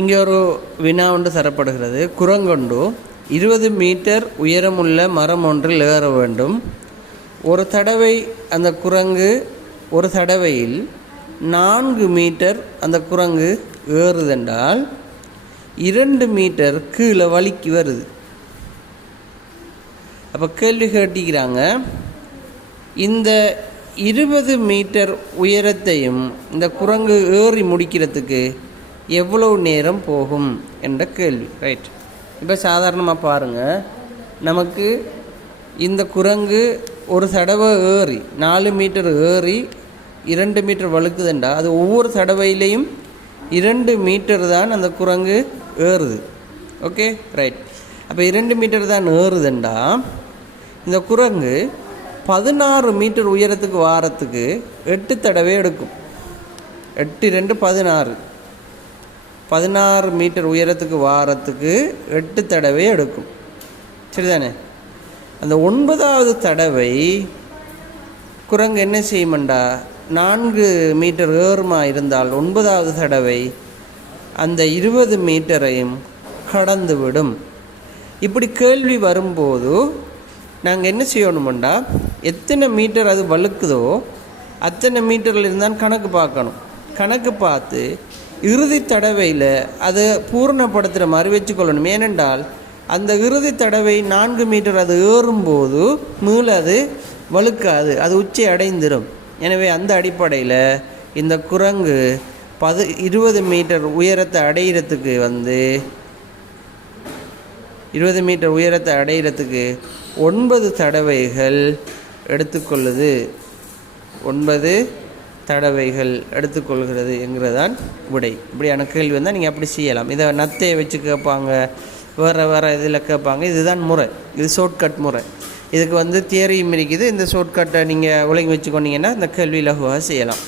இங்கே ஒரு வினா ஒன்று தரப்படுகிறது. குரங்கொண்டு 20 மீட்டர் உயரமுள்ள மரம் ஒன்றில் ஏற வேண்டும். ஒரு தடவை அந்த குரங்கு ஒரு தடவையில் 4 மீட்டர் அந்த குரங்கு ஏறுதென்றால் 2 மீட்டர் கீழே வலிக்கு வருது. அப்போ கேள்வி கேட்டிக்கிறாங்க, இந்த 20 மீட்டர் உயரத்தையும் இந்த குரங்கு ஏறி முடிக்கிறதுக்கு எவ்வளவு நேரம் போகும் என்ற கேள்வி. ரைட், இப்போ சாதாரணமாக பாருங்கள், நமக்கு இந்த குரங்கு ஒரு தடவை ஏறி 4 மீட்டர் ஏறி 2 மீட்டர் வழுக்குதுண்டா அது ஒவ்வொரு தடவையிலையும் 2 மீட்டர் தான் அந்த குரங்கு ஏறுது. Okay, right. அப்போ 2 மீட்டர் தான் ஏறுதுண்டா இந்த குரங்கு 16 மீட்டர் உயரத்துக்கு வாரத்துக்கு 8 தடவை எடுக்கும். 8 2 16, 16 மீட்டர் உயரத்துக்கு வாரத்துக்கு 8 தடவை எடுக்கும். சரிதானே? அந்த 9வது தடவை குரங்கு என்ன செய்யுமண்டா, 4 மீட்டர் ஏறுமா இருந்தால் 9வது தடவை அந்த 20 மீட்டரையும் கடந்துவிடும். இப்படி கேள்வி வரும்போது நாங்கள் என்ன செய்யணுமெண்டா, எத்தனை மீட்டர் அது வழுக்குதோ அத்தனை மீட்டரில் இருந்தால் கணக்கு பார்க்கணும். கணக்கு பார்த்து இறுதி தடவையில் அதை பூர்ணப்படுத்துகிற மாதிரி வச்சுக்கொள்ளணும். ஏனென்றால் அந்த இறுதி தடவை 4 மீட்டர் அது ஏறும்போது மீள அது வழுக்காது, அது உச்சி அடைந்துடும். எனவே அந்த அடிப்படையில் இந்த குரங்கு 20 மீட்டர் உயரத்தை அடையிறதுக்கு 20 மீட்டர் உயரத்தை அடையிறதுக்கு 9 தடவைகள் எடுத்துக்கொள்ளுது. 9 தடவைகள் எடுத்துக்கொள்கிறது என்கிறதான் விடை. இப்படியான கேள்வி வந்தால் நீங்கள் அப்படி செய்யலாம். இதை நத்தையை வச்சு கேட்பாங்க, வேறு இதில் கேட்பாங்க. இதுதான் முறை, இது ஷார்ட்கட் முறை. இதுக்கு தியரியும் இருக்குது. இந்த ஷார்ட்கட்டை நீங்கள் ஒழுங்கி வச்சுக்கொண்டீங்கன்னா இந்த கேள்வி இலகுவாக செய்யலாம்.